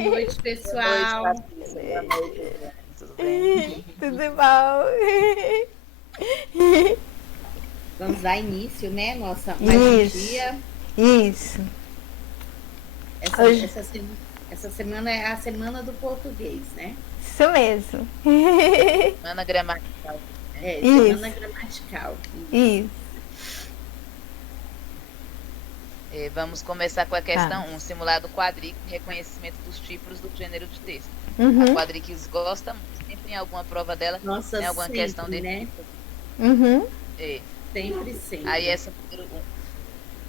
noite, Boa noite, pessoal. Patrícia. Boa noite, Eliane. Tudo bem? Tudo bom? Vamos dar início, né? Nossa, mais um Isso, dia. isso. Essa, Hoje, essa, essa semana é a semana do português, né? isso mesmo. Ana Gramatical. É, semana Isso, gramatical. isso. Vamos começar com a questão Vamos. 1, simulado quadrículo, reconhecimento dos tipos do gênero de texto. A Uhum, quadrículos gosta muito, sempre em alguma prova dela, Nossa, tem alguma questão sempre, desse né? tipo. uhum, É. Sempre, Aí sempre. essa,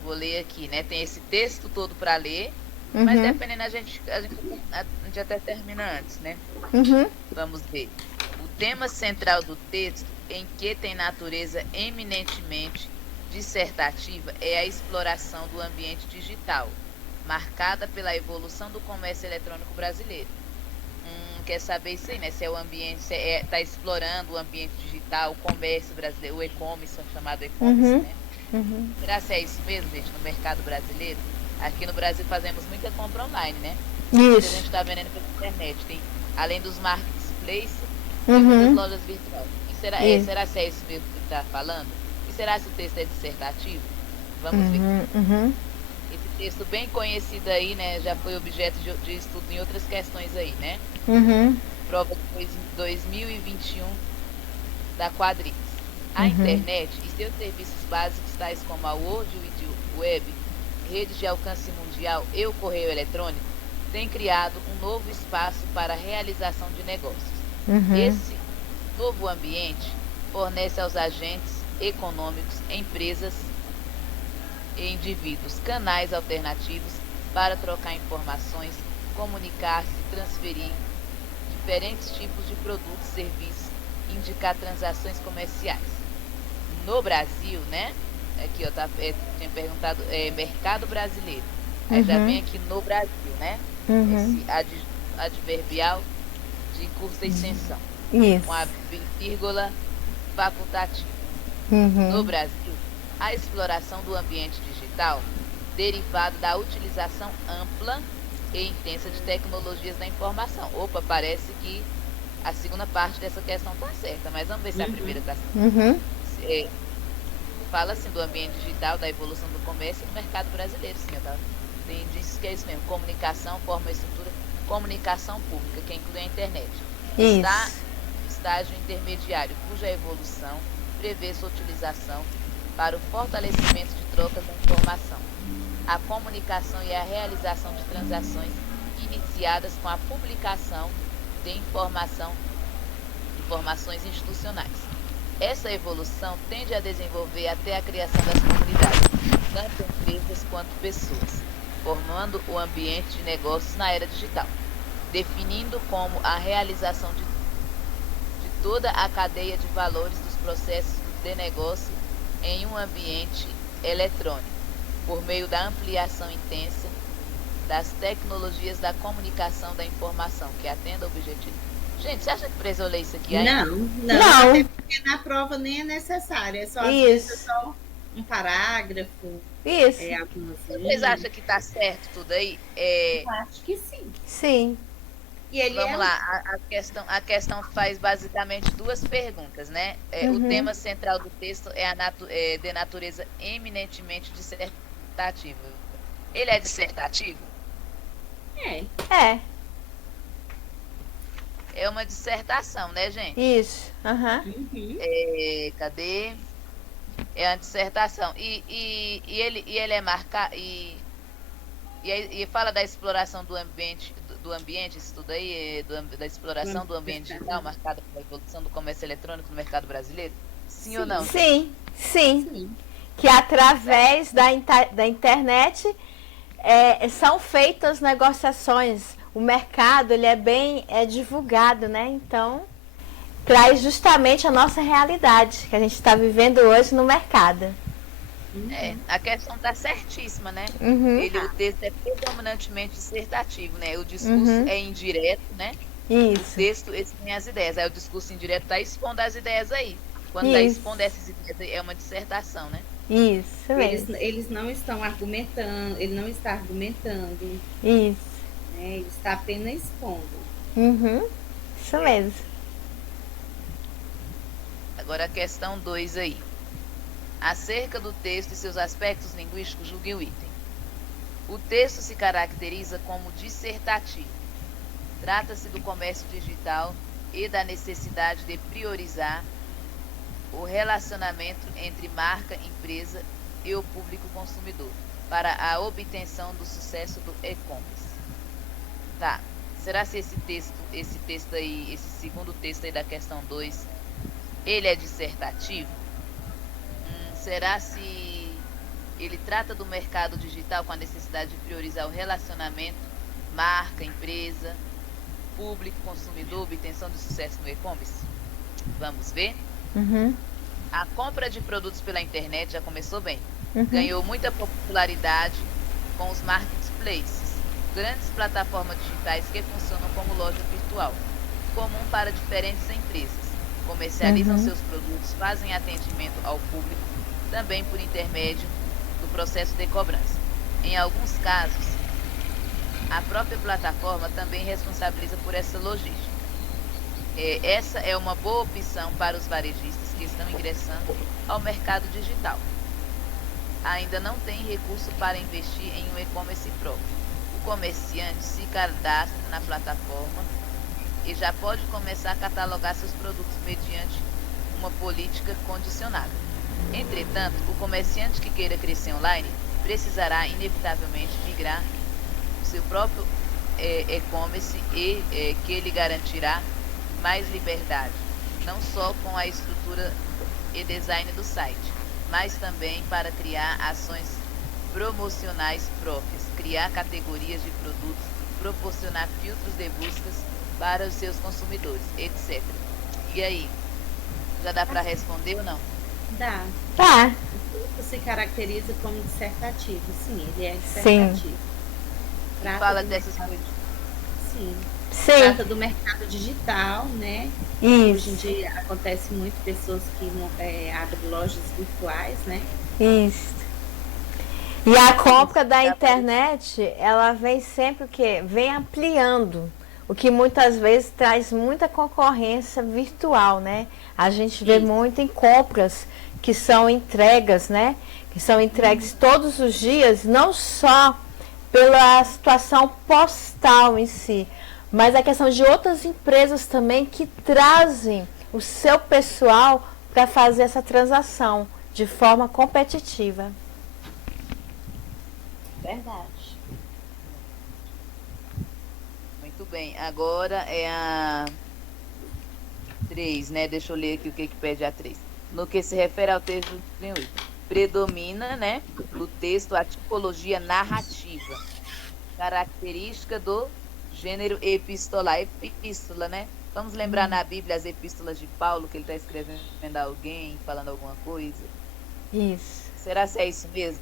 vou ler aqui, né? Tem esse texto todo para ler, mas uhum, dependendo a gente até termina antes, né? uhum, Vamos ver. O tema central do texto, em que tem natureza eminentemente dissertativa, é a exploração do ambiente digital, marcada pela evolução do comércio eletrônico brasileiro. Quer saber isso aí, né? Se é o ambiente, se está explorando o ambiente digital, o comércio brasileiro, o e-commerce, chamado e-commerce, uhum, né? uhum. Será que é isso mesmo, gente, no mercado brasileiro? Aqui no Brasil fazemos muita compra online, né? Muita gente Isso. está vendendo pela internet. Tem, além dos marketplaces, tem muitas Uhum, lojas virtuais. E será, isso. será se é isso mesmo que está falando? E será se o texto é dissertativo? Vamos ver. Uhum, uhum, Esse texto bem conhecido aí, né? Já foi objeto de estudo em outras questões aí, né? uhum, Prova de 2021 da Quadrix. A uhum, internet e seus serviços básicos, tais como a World Wide Web, redes de alcance mundial e o correio eletrônico, têm criado um novo espaço para a realização de negócios. uhum, Esse novo ambiente fornece aos agentes econômicos, empresas e indivíduos canais alternativos para trocar informações, comunicar-se, transferir diferentes tipos de produtos e serviços, indicar transações comerciais. No Brasil, né? Aqui, ó, tinha perguntado, mercado brasileiro. Aí já vem uhum, aqui no Brasil, né? uhum. Esse adverbial de curta extensão, com a Isso. vírgula facultativa. No Uhum, Brasil, a exploração do ambiente digital, derivado da utilização ampla e intensa de tecnologias da informação. Opa, parece que a segunda parte dessa questão está certa, mas vamos ver se a primeira Uhum. está certa. uhum, Fala assim do ambiente digital, da evolução do comércio no mercado brasileiro, sim, tem indícios que é isso mesmo, comunicação, forma e estrutura, comunicação pública, que inclui a internet. Está isso. no estágio intermediário, cuja evolução prevê sua utilização para o fortalecimento de trocas de informação, a comunicação e a realização de transações iniciadas com a publicação de informações institucionais. Essa evolução tende a desenvolver até a criação das comunidades, tanto empresas quanto pessoas, formando o ambiente de negócios na era digital, definindo como a realização de toda a cadeia de valores dos processos de negócio em um ambiente eletrônico, por meio da ampliação intensa das tecnologias da comunicação da informação, que atenda ao objetivo. Gente, você acha que precisa ler isso aqui Não, ainda? não, até Não. porque na prova nem é necessário. É só, às vezes, é Isso. só um parágrafo, Isso. algumas Vocês linhas. acham que está certo tudo aí? Eu acho que sim. Sim. E ele é Vamos lá, a questão faz basicamente duas perguntas, né? O Uhum. tema central do texto é de natureza eminentemente dissertativa. Ele é dissertativo? é. É. É uma dissertação, né, gente? Isso. Aham. Uhum. Cadê? É uma dissertação. E ele é marcado. E fala da exploração do ambiente, isso tudo aí, da exploração do ambiente digital, marcada pela evolução do comércio eletrônico no mercado brasileiro? Sim ou não, Sim, gente? Sim. Sim. sim. Que através da internet são feitas negociações. O mercado ele é bem divulgado, né? Então traz justamente a nossa realidade que a gente está vivendo hoje no mercado. Uhum. A questão está certíssima, né? Uhum. O texto é predominantemente dissertativo, né? O discurso Uhum. é indireto, né? O Isso. texto expõe as ideias. Aí o discurso indireto está expondo as ideias aí. Quando está Isso. expondo essas ideias aí, é uma dissertação, né? Isso Eles, mesmo. eles não estão argumentando, ele não está argumentando, Isso. né? né? Ele está apenas expondo. Uhum. Isso mesmo. Agora a questão 2 aí. Acerca do texto e seus aspectos linguísticos, julgue o item. O texto se caracteriza como dissertativo. Trata-se do comércio digital e da necessidade de priorizar o relacionamento entre marca, empresa e o público consumidor para a obtenção do sucesso do e-commerce. Tá. Será se esse texto aí, esse segundo texto aí da questão 2, ele é dissertativo? Será se ele trata do mercado digital com a necessidade de priorizar o relacionamento marca, empresa, público, consumidor, obtenção de sucesso no e-commerce? Vamos ver? Uhum. A compra de produtos pela internet já começou bem. Uhum. Ganhou muita popularidade com os marketplaces, grandes plataformas digitais que funcionam como loja virtual, comum para diferentes empresas. Comercializam seus produtos, fazem atendimento ao público, também por intermédio do processo de cobrança. Em alguns casos, a própria plataforma também responsabiliza por essa logística. Essa é uma boa opção para os varejistas que estão ingressando ao mercado digital. Ainda não tem recurso para investir em um e-commerce próprio. O comerciante se cadastra na plataforma e já pode começar a catalogar seus produtos mediante uma política condicionada. Entretanto, o comerciante que queira crescer online precisará inevitavelmente migrar o seu próprio e-commerce e que lhe garantirá mais liberdade, não só com a estrutura e design do site, mas também para criar ações promocionais próprias, criar categorias de produtos, proporcionar filtros de buscas para os seus consumidores, etc. E aí, já dá para responder ou não? Dá. Tá. O texto se caracteriza como dissertativo. Sim, ele é dissertativo. Fala dessas coisas. Sim. Sim. Trata do mercado digital, né? Hoje em Isso. dia acontece muito pessoas que abrem lojas virtuais, né? Isso. E a compra da internet, ela vem sempre o quê? Vem ampliando. O que muitas vezes traz muita concorrência virtual, né? A gente vê muito em compras que são entregas, né? Que são entregues todos os dias, não só pela situação postal em si, mas a questão de outras empresas também que trazem o seu pessoal para fazer essa transação de forma competitiva. Verdade. Muito bem. Agora é a 3, né? Deixa eu ler aqui o que pede a 3. No que se refere ao texto do 38. Predomina, né, no texto a tipologia narrativa, característica do gênero epistolar. Epístola, né? Vamos lembrar na Bíblia as epístolas de Paulo, que ele está escrevendo a alguém, falando alguma coisa. Isso. Será se é isso mesmo?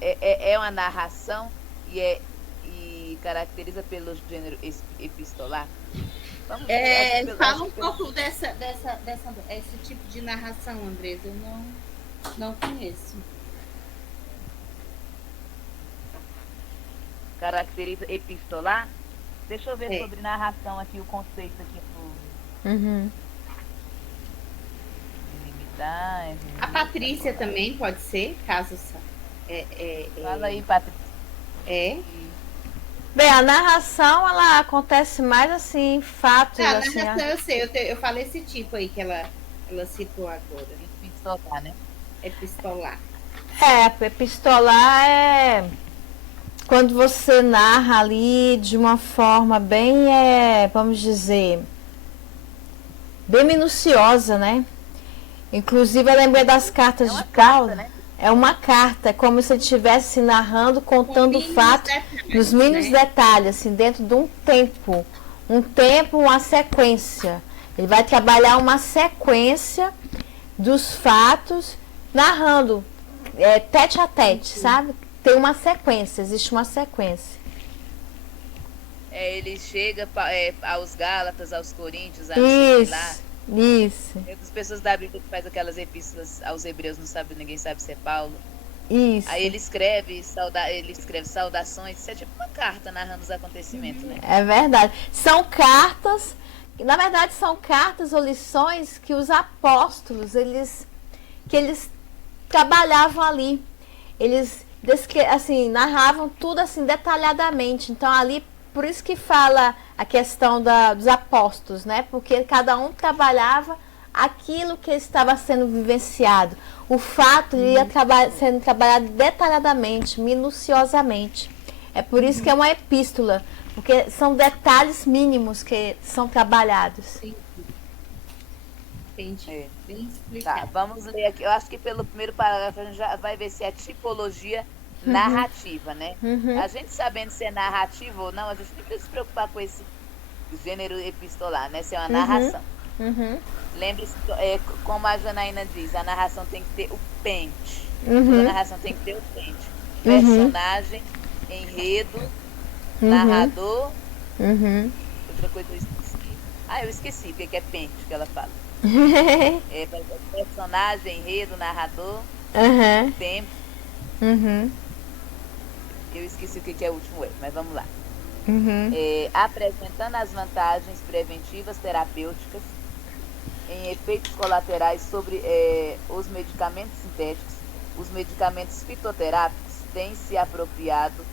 É uma narração e caracteriza pelo gênero epistolar? Vamos fala um pouco esse tipo de narração, Andresa. Eu não conheço. Caracteriza epistolar? Deixa eu ver sobre narração aqui, o conceito aqui do... Limitar... A Patrícia também pode ser, caso... Fala aí, Patrícia. Bem, a narração, ela acontece mais assim, fatos... A assim, narração eu sei, eu falei esse tipo aí que ela citou agora. Epistolar, né? Epistolar. Epistolar é quando você narra ali de uma forma bem, vamos dizer, bem minuciosa, né? Inclusive, eu lembrei das cartas de Paulo. Né? É uma carta, como se ele estivesse narrando, contando o fato nos mínimos detalhes, assim, dentro de um tempo. Um tempo, uma sequência. Ele vai trabalhar uma sequência dos fatos, narrando tete a tete, sabe? Tem uma sequência, existe uma sequência. Ele chega aos Gálatas, aos Coríntios, Isso. As pessoas da Bíblia que faz aquelas epístolas aos Hebreus, ninguém sabe se é Paulo. Isso. Aí ele escreve saudações, isso é tipo uma carta narrando os acontecimentos, né? É verdade. São cartas, na verdade são cartas ou lições que os apóstolos, eles trabalhavam ali. Eles assim, narravam tudo assim detalhadamente. Então ali, por isso que fala a questão dos apóstolos, né? Porque cada um trabalhava aquilo que estava sendo vivenciado. O fato ia sendo trabalhado detalhadamente, minuciosamente. É por isso que é uma epístola, porque são detalhes mínimos que são trabalhados. Entendi. Bem Tá, explicado. vamos ler aqui. Eu acho que pelo primeiro parágrafo a gente já vai ver se é tipologia narrativa, né? A gente sabendo se é narrativa ou não, a gente nem precisa se preocupar com esse gênero epistolar, né? Se é uma narração. Lembre-se, como a Janaína diz, a narração tem que ter o pente. Toda narração tem que ter o pente. Personagem, enredo, narrador. Outra coisa eu esqueci. Eu esqueci o que é pente que ela fala. Personagem, enredo, narrador, tempo. Eu esqueci o que é o último mas vamos lá. Apresentando as vantagens preventivas terapêuticas em efeitos colaterais sobre os medicamentos sintéticos, os medicamentos fitoterápicos têm se apropriado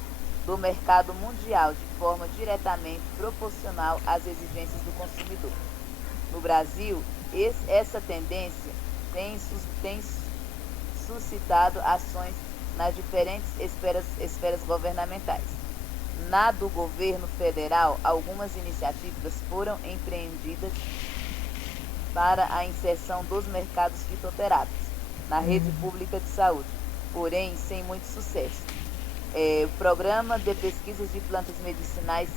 do mercado mundial de forma diretamente proporcional às exigências do consumidor. No Brasil, essa tendência tem suscitado ações nas diferentes esferas governamentais. Na do governo federal, algumas iniciativas foram empreendidas para a inserção dos mercados fitoterápicos na rede pública de saúde, porém sem muito sucesso. O Programa de Pesquisas de Plantas Medicinais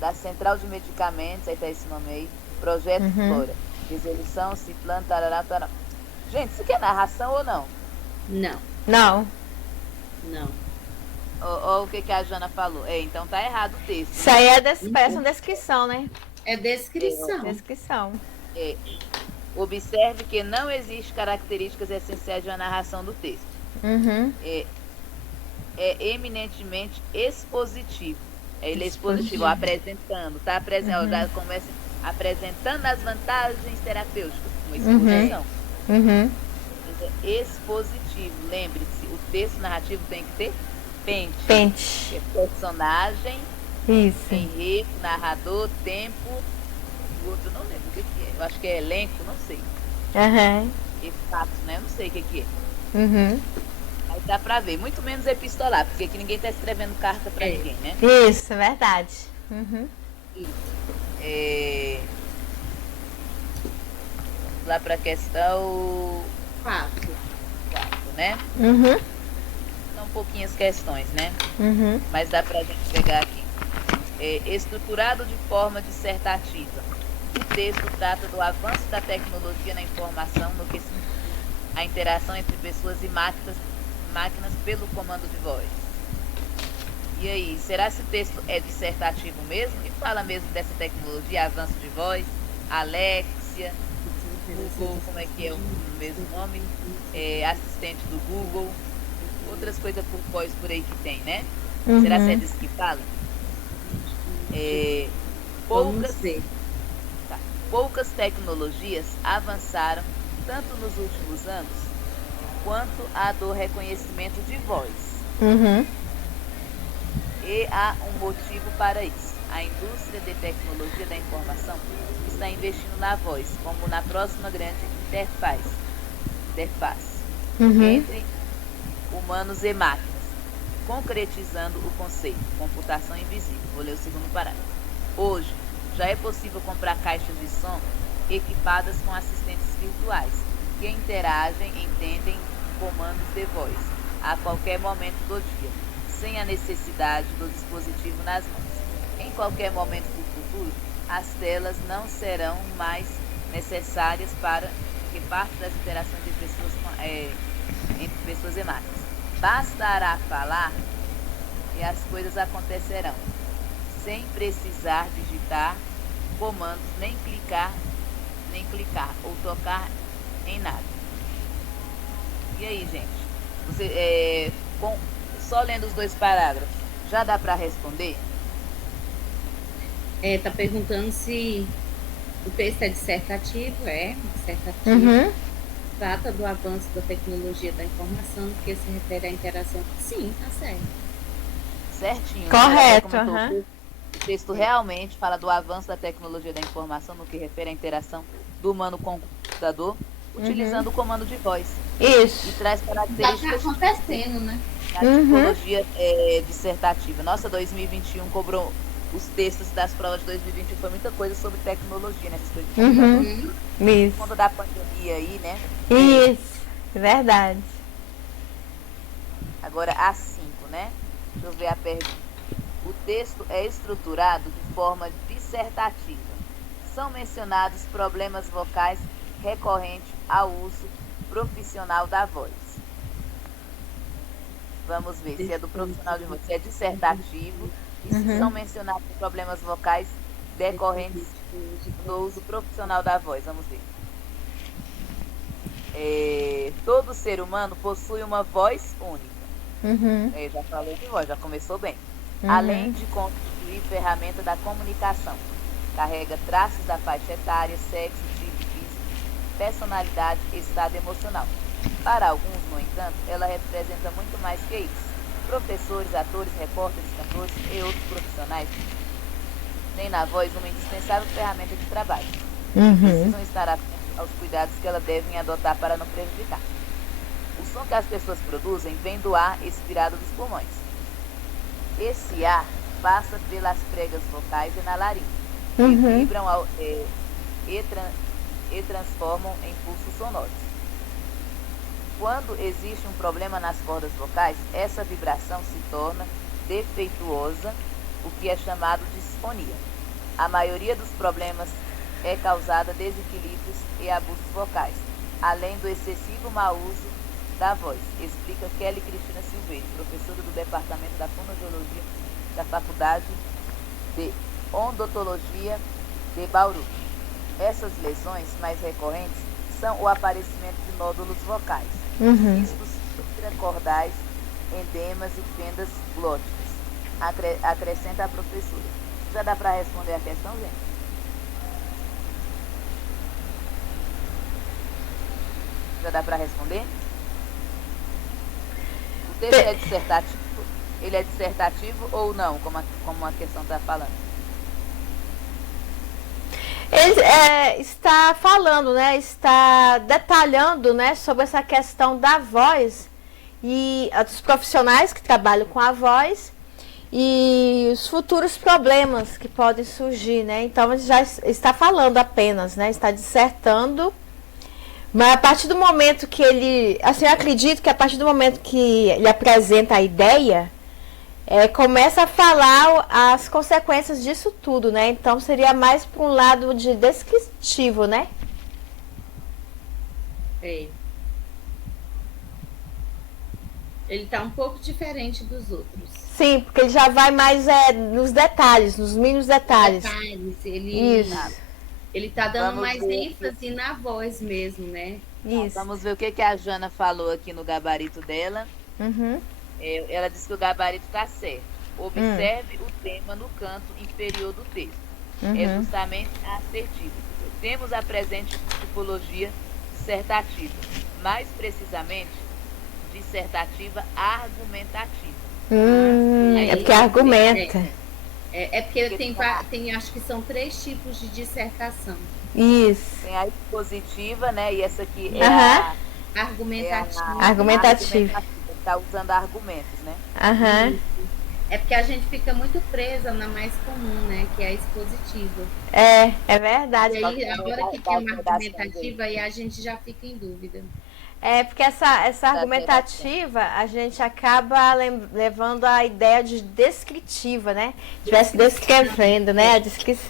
da Central de Medicamentos, aí está esse nome aí, Projeto Flora, Resolução Ciplan, tarará, tarará. Gente, isso aqui é narração ou não? Não. Não. Olha o que a Jana falou. Então tá errado o texto. Isso aí parece uma descrição, né? É descrição. Descrição. Observe que não existe características essenciais de uma narração do texto. É eminentemente expositivo. Ele é expositivo, apresentando. Já começa apresentando as vantagens terapêuticas, uma exposição. É expositivo. Lembre-se, o texto narrativo tem que ter pente. Que é personagem, enredo, narrador, tempo. O outro não lembro o que é. Eu acho que é elenco, não sei. Status, né? Eu não sei o que é. Aí dá pra ver. Muito menos epistolar, porque aqui ninguém tá escrevendo carta pra ninguém, né? Isso, é verdade. Lá pra questão 4. 4, né? São pouquinhas questões, né? Mas dá pra gente pegar aqui. Estruturado de forma dissertativa. O texto trata do avanço da tecnologia na informação no que se a interação entre pessoas e máquinas pelo comando de voz. E aí, será que o texto é dissertativo mesmo? E fala mesmo dessa tecnologia, avanço de voz, Alexia, Google, como é que é o mesmo nome? Assistente do Google, outras coisas por voz por aí que tem, né? Será que é disso que fala? Poucas tecnologias avançaram tanto nos últimos anos quanto a do reconhecimento de voz. E há um motivo para isso. A indústria de tecnologia da informação está investindo na voz, como na próxima grande interface entre humanos e máquinas, concretizando o conceito computação invisível. Vou ler o segundo parágrafo. Hoje, já é possível comprar caixas de som equipadas com assistentes virtuais que interagem, entendem comandos de voz a qualquer momento do dia, sem a necessidade do dispositivo nas mãos. Em qualquer momento do futuro, as telas não serão mais necessárias para que parte das interações entre pessoas e máquinas. Bastará falar e as coisas acontecerão, sem precisar digitar comandos, nem clicar ou tocar em nada. E aí, gente? Você, só lendo os 2 parágrafos, já dá para responder? Tá perguntando se o texto é dissertativo, dissertativo. Uhum. Trata do avanço da tecnologia da informação, que se refere à interação. Sim, tá certo. Certinho. Correto, Né? aham. O texto realmente fala do avanço da tecnologia da informação no que refere à interação do humano com o computador, utilizando o comando de voz. Isso. E traz Tá características acontecendo, né? da tipologia dissertativa. Nossa, 2021 cobrou os textos das provas de 2021, foi muita coisa sobre tecnologia, né? Essas coisas de computador. Por Isso. conta da pandemia aí, né? Isso. Verdade. Agora, a 5, né? Deixa eu ver a pergunta. O texto é estruturado de forma dissertativa. São mencionados problemas vocais recorrentes ao uso profissional da voz. Vamos ver se é do profissional de voz, se é dissertativo e se são mencionados problemas vocais decorrentes do uso profissional da voz. Vamos ver. Todo ser humano possui uma voz única. Já falou de voz, já começou bem. Além de constituir ferramenta da comunicação. Carrega traços da faixa etária, sexo, tipo físico, personalidade e estado emocional. Para alguns, no entanto, ela representa muito mais que isso. Professores, atores, repórteres, cantores e outros profissionais têm na voz uma indispensável ferramenta de trabalho. Precisam estar atentos aos cuidados que elas devem adotar para não prejudicar. O som que as pessoas produzem vem do ar expirado dos pulmões. Esse ar passa pelas pregas vocais e na laringe, que vibram e transformam em pulsos sonoros. Quando existe um problema nas cordas vocais, essa vibração se torna defeituosa, o que é chamado de disfonia. A maioria dos problemas é causada desequilíbrios e abusos vocais, além do excessivo mau uso da voz, explica Kelly Cristina Silveira, professora do Departamento da Fonoaudiologia da Faculdade de Odontologia de Bauru. Essas lesões mais recorrentes são o aparecimento de nódulos vocais, cistos intracordais, endemas e fendas glóticas. Acrescenta a professora. Já dá para responder a questão, gente? Já dá para responder? O texto é dissertativo? Ele é dissertativo ou não, como a questão está falando? Ele está falando, né? Está detalhando, né, sobre essa questão da voz e dos profissionais que trabalham com a voz e os futuros problemas que podem surgir, né? Então ele já está falando apenas, né? Está dissertando. Mas a partir do momento que ele, assim, eu acredito que a partir do momento que ele apresenta a ideia, começa a falar as consequências disso tudo, né? Então seria mais para um lado de descritivo, né? Ele está um pouco diferente dos outros. Sim, porque ele já vai mais nos detalhes, nos mínimos detalhes. Ele está dando mais ênfase na voz mesmo, né? Isso. Vamos ver o que a Jana falou aqui no gabarito dela. Ela disse que o gabarito está certo. Observe o tema no canto inferior do texto. É justamente a assertiva. Temos a presente tipologia dissertativa. Mais precisamente, dissertativa argumentativa. É porque argumenta. Tem, acho que são 3 tipos de dissertação. Isso. Tem a expositiva, né? E essa aqui é a argumentativa. Argumentativa. Está usando argumentos, né? É porque a gente fica muito presa na mais comum, né? Que é a expositiva. É verdade. E aí, agora que tem uma argumentativa, aí a gente já fica em dúvida. Porque essa argumentativa, a gente acaba levando a ideia de descritiva, né? Estivesse descrevendo, né?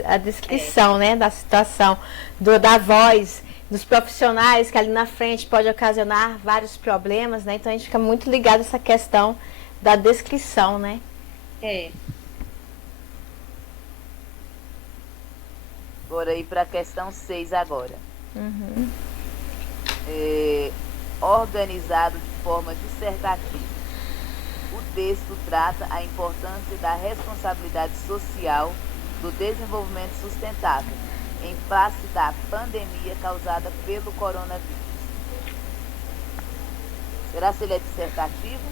A descrição, né? Da situação, da voz, dos profissionais, que ali na frente pode ocasionar vários problemas, né? Então a gente fica muito ligado a essa questão da descrição, né? Bora ir para a questão 6 agora. Organizado de forma dissertativa. O texto trata a importância da responsabilidade social do desenvolvimento sustentável em face da pandemia causada pelo coronavírus. Será se ele é dissertativo?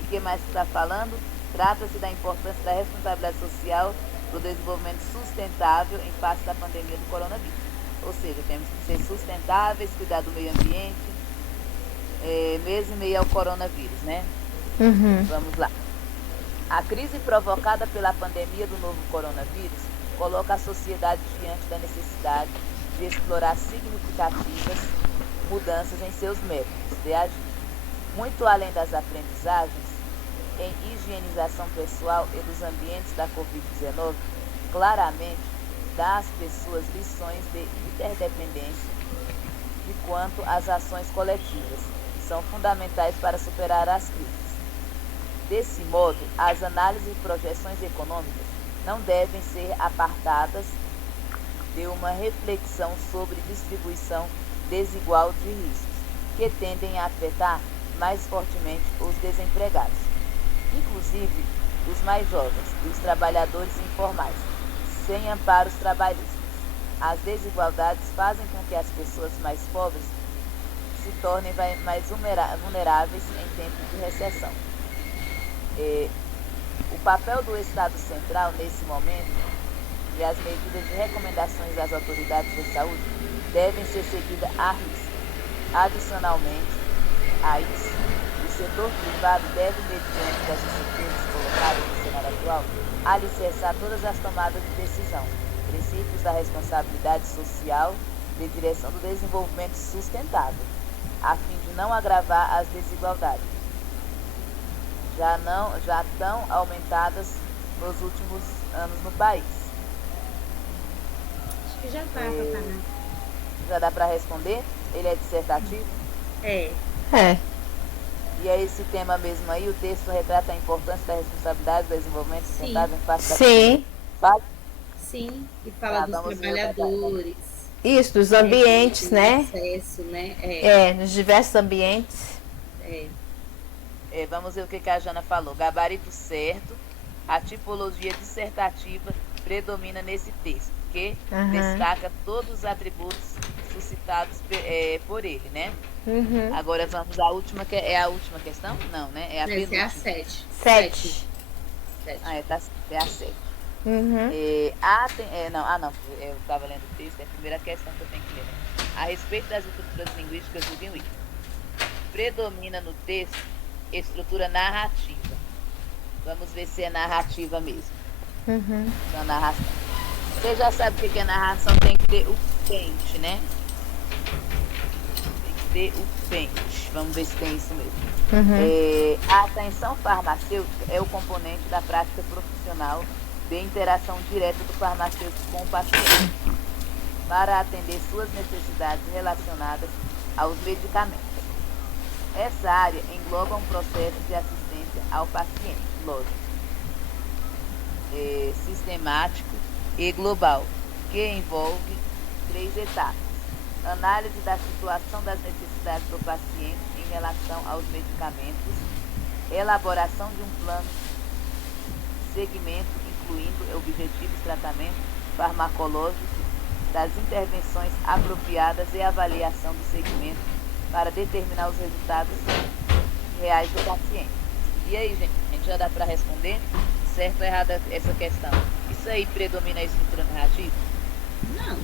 E o que mais está falando? Trata-se da importância da responsabilidade social do desenvolvimento sustentável em face da pandemia do coronavírus. Ou seja, temos que ser sustentáveis, cuidar do meio ambiente, mesmo em meio ao coronavírus, né? Vamos lá. A crise provocada pela pandemia do novo coronavírus coloca a sociedade diante da necessidade de explorar significativas mudanças em seus métodos de agir. Muito além das aprendizagens em higienização pessoal e dos ambientes da Covid-19, claramente dá às pessoas lições de interdependência de quanto às ações coletivas, que são fundamentais para superar as crises. Desse modo, as análises e projeções econômicas não devem ser apartadas de uma reflexão sobre distribuição desigual de riscos, que tendem a afetar mais fortemente os desempregados, inclusive os mais jovens e os trabalhadores informais, sem amparos trabalhistas. As desigualdades fazem com que as pessoas mais pobres se tornem mais vulneráveis em tempos de recessão. O papel do Estado Central nesse momento e as medidas de recomendações das autoridades de saúde devem ser seguidas à risca. Adicionalmente a isso, o setor privado deve, mediante as disciplinas colocadas no cenário atual, alicerçar todas as tomadas de decisão, princípios da responsabilidade social de direção do desenvolvimento sustentável, a fim de não agravar as desigualdades, já tão aumentadas nos últimos anos no país. Acho que já está, Papaná. Já dá para responder? Ele é dissertativo? É. E é esse tema mesmo aí, o texto retrata a importância da responsabilidade do desenvolvimento sustentável em face da Sim. Fala? Sim, e fala dos trabalhadores. Isso, dos ambientes, né? Acesso, né? Nos diversos ambientes. Vamos ver o que a Jana falou. Gabarito certo, a tipologia dissertativa predomina nesse texto, que destaca todos os atributos suscitados por ele, né? Agora vamos à última, que é a última questão? Não, né? É a penúltima. É a 7. 7. É a 7. Eu estava lendo o texto, é a primeira questão que eu tenho que ler. Né? A respeito das estruturas linguísticas do linguístico. Predomina no texto estrutura narrativa. Vamos ver se é narrativa mesmo. Então, narração. Você já sabe o que é narração, tem que ter o pente, né? Tem que ter o pente. Vamos ver se tem isso mesmo. A atenção farmacêutica é o componente da prática profissional de interação direta do farmacêutico com o paciente para atender suas necessidades relacionadas aos medicamentos. Essa área engloba um processo de assistência ao paciente, lógico, sistemático e global, que envolve 3 etapas. Análise da situação das necessidades do paciente em relação aos medicamentos, elaboração de um plano de segmento, incluindo objetivos de tratamento farmacológico, das intervenções apropriadas e avaliação do segmento para determinar os resultados reais do paciente. E aí, gente, já dá para responder? Certo ou errada essa questão? Isso aí predomina a estrutura narrativa? Não.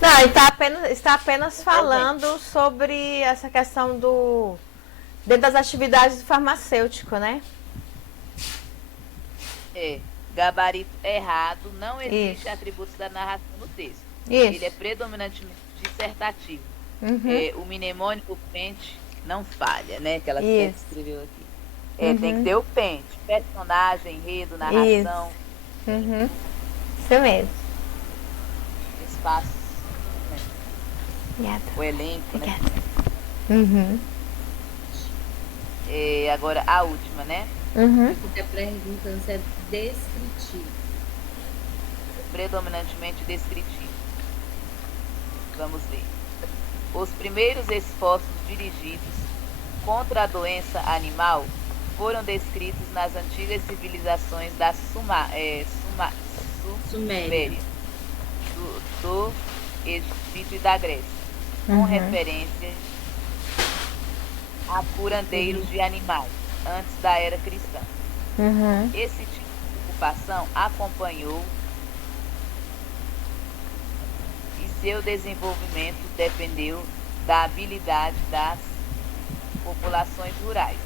Não, ele está apenas falando sobre essa questão dentro das atividades do farmacêutico, né? Gabarito errado, não existe atributos da narração no texto. Isso. Ele é predominantemente dissertativo. O mnemônico, o pente, não falha, né? Que ela sempre escreveu aqui. Tem que ter o pente, personagem, enredo, narração. Isso mesmo. Espaço. Né? O elenco, né? Agora a última, né? Porque a pergunta é descritivo. Predominantemente descritivo. Vamos ver. Os primeiros esforços dirigidos contra a doença animal foram descritos nas antigas civilizações da Suméria, do Egito e da Grécia, com referência a curandeiros de animais, antes da era cristã. Esse tipo de ocupação acompanhou e seu desenvolvimento dependeu da habilidade das populações rurais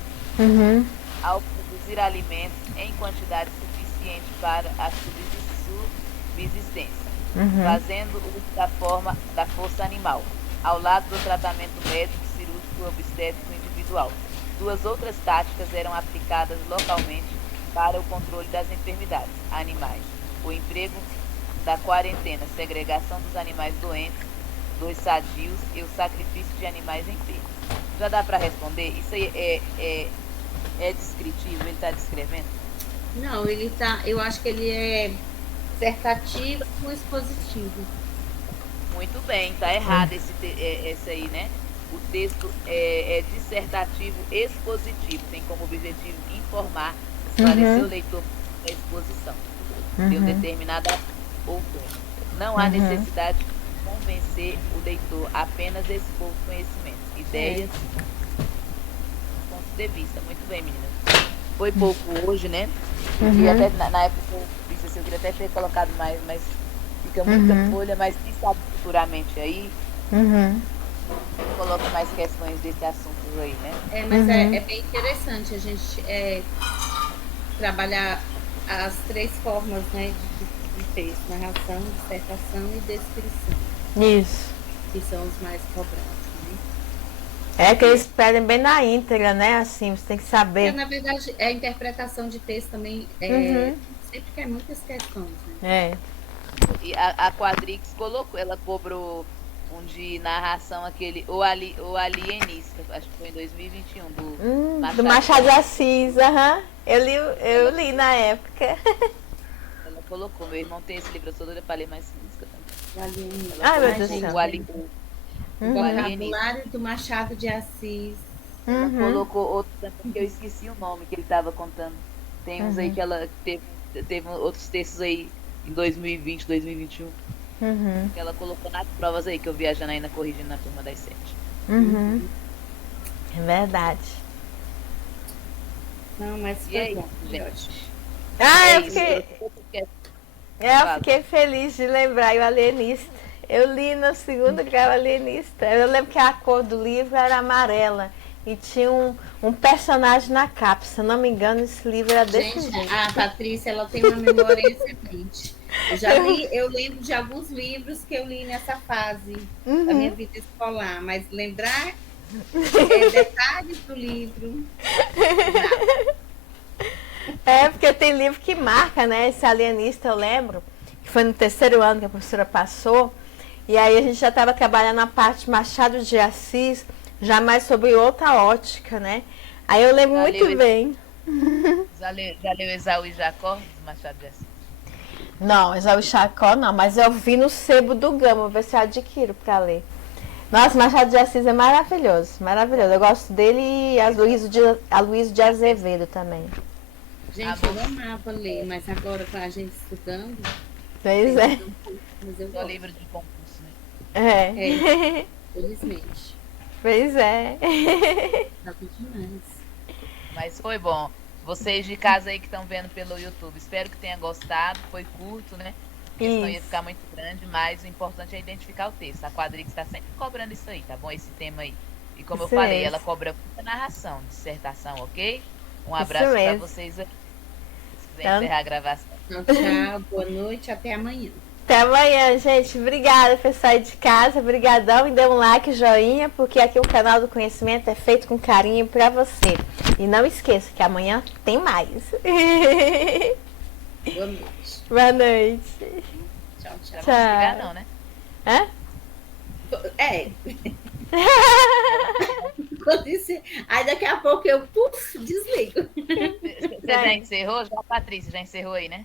ao produzir alimentos em quantidade suficiente para a subsistência, fazendo uso da força animal, ao lado do tratamento médico, cirúrgico e obstétrico individual. Duas outras táticas eram aplicadas localmente para o controle das enfermidades animais: o emprego da quarentena, segregação dos animais doentes dos sadios e o sacrifício de animais enfermos. Já dá para responder? Isso aí é descritivo? Ele está descrevendo? Não, eu acho que ele é dissertativo com expositivo. Muito bem, tá errado esse aí, né? O texto é dissertativo expositivo, tem como objetivo informar, esclarecer o leitor da exposição de um determinado ou tema. Não há necessidade de convencer o leitor, apenas expor conhecimentos, ideias, pontos de vista. Muito bem, meninas. Foi pouco hoje, né? E até na época eu fiz assim, eu queria até ter colocado mais, mas fica muita folha, mas quem sabe futuramente aí coloca mais questões desse assunto aí, né? Mas é bem interessante a gente trabalhar as três formas, né, de texto: narração, dissertação e descrição. Isso. Que são os mais cobrados, né? É que eles pedem bem na íntegra, né? Assim, você tem que saber. Na verdade, a interpretação de texto também sempre quer muitas questões, né? E a Quadrix colocou, ela cobrou um de narração, aquele O Alienista, acho que foi em 2021, do Machado de Assis. Eu li na época. Ela colocou, meu irmão tem esse livro, eu sou doida pra ler mais física também. Ai, meu Deus do céu. O vocabulário do Machado de Assis. Ela colocou outro também, que eu esqueci o nome que ele estava contando. Tem uns aí que ela teve outros textos aí em 2020, 2021. Que ela colocou nas provas aí, que eu viajando ainda corrigindo na turma das 7. É verdade. Não, mas foi aí, bom, gente. Eu fiquei feliz de lembrar o Alienista. Eu li no segundo grau Alienista. Eu lembro que a cor do livro era amarela. E tinha um personagem na capa. Se eu não me engano, esse livro era desse jeito. A Patrícia, ela tem uma memória excelente. Eu lembro de alguns livros que eu li nessa fase da minha vida escolar, mas lembrar detalhes do livro. Porque tem livro que marca, né? Esse Alienista, eu lembro, que foi no terceiro ano que a professora passou. E aí a gente já estava trabalhando na parte Machado de Assis, já mais sobre outra ótica, né? Aí eu lembro muito bem. Já leu Esaú e Jacó, do Machado de Assis? Não, Esaú e Jacó não, mas eu vi no sebo do Gama, vou ver se eu adquiro para ler. Nossa, Machado de Assis é maravilhoso, maravilhoso. Eu gosto dele e a Luísa de Azevedo também. Gente, eu amava ler, mas agora com a gente estudando... Pois é. Só livro de concurso, né? Felizmente. Pois é. Tá demais. Mas foi bom. Vocês de casa aí que estão vendo pelo YouTube, espero que tenha gostado. Foi curto, né? Porque senão ia ficar muito grande, mas o importante é identificar o texto. A Quadrix está sempre cobrando isso aí, tá bom? Esse tema aí. E como eu falei, ela cobra muita narração, dissertação, ok? Um abraço para vocês aqui. Se quiser encerrar a gravação. Tchau, boa noite, até amanhã. Até amanhã, gente. Obrigada por sair de casa. Obrigadão. E dê um like, joinha, porque aqui o canal do Conhecimento é feito com carinho pra você. E não esqueça que amanhã tem mais. Boa noite. Boa noite. Tchau, tchau. Não vamos ligar não, né? Aí daqui a pouco eu desligo. Você já encerrou? Já, Patrícia, já encerrou aí, né?